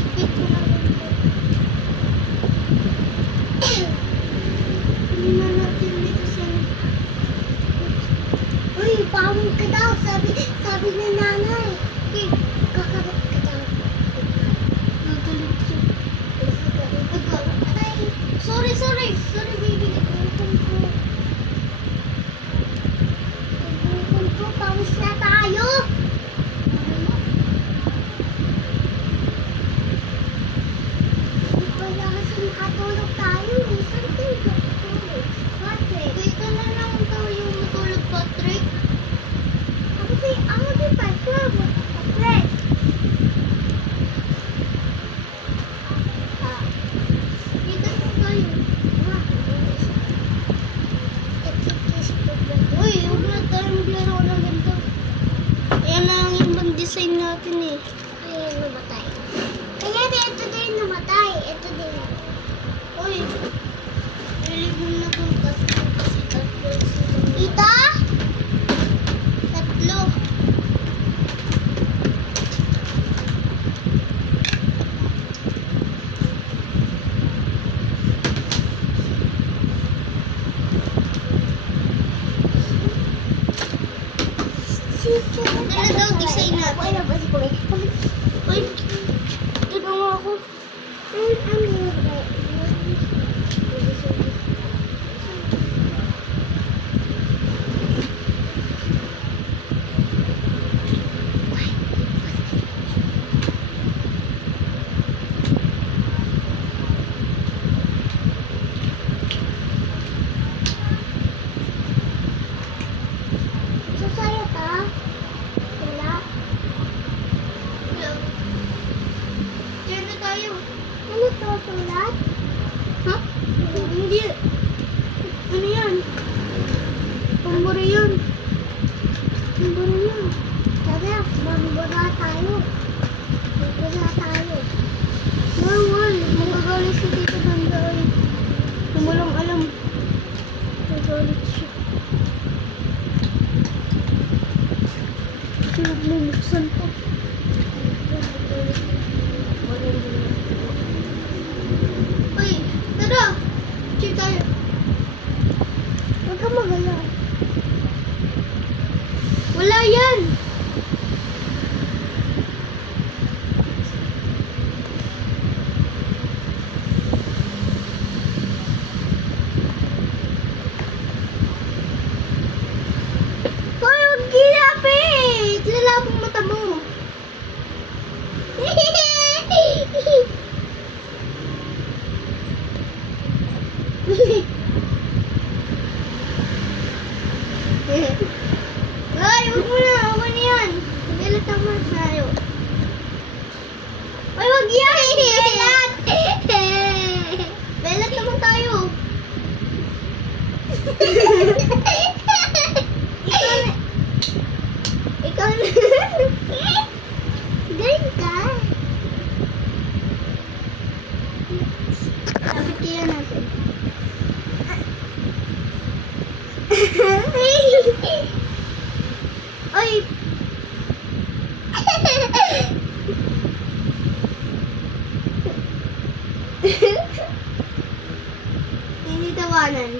Iligpit ko na rin po. Hindi na natin dito sa... Uy, pawag ka daw. Sabi na nanay. Okay, kakagat ka daw. Gagalit siya. Ay, sorry, baby. Nagbukan ko. Pawis na tayo. Wala kasi makatulog tayo. Something matulog. Patrick. Dito na lang tayo matulog, Patrick. Ako din pa. Patrick. Dito na tayo. Uy, huwag na tayo maglaro na ganito. Ayan na lang yung design natin eh. Ayan, namatay. Kaya ito din namatay. Ito din. Uy, naligon na kung kasi tatlo sila. Tita? Tatlo. Ano daw design natin? Wala ba si Kuya? Uy, dito nga ako. Susaya ka? Wala. Wala. Diyan na tayo. Ano to? Sulat? Ha? Hindi. Ano yan? Pambura yun. Pambura yun. Tara, mambura tayo. Mambura tayo. Normal. Magagalit si Tito Banday. Walang alam. Magagalit siya. Nagbubuksan ko. Uy, tara! Cheer tayo. Huwag ka magalaw. Wala yan! Hoy, huwag ginapit! Lalapang mata mo. Ay, huwag mo na. Huwag na yan. Galit naman tayo. Ay, huwag yan. Belat. Belat naman tayo. Ikaw na. Galing ka. Dapat kaya natin. Ay! Hindi tawanan.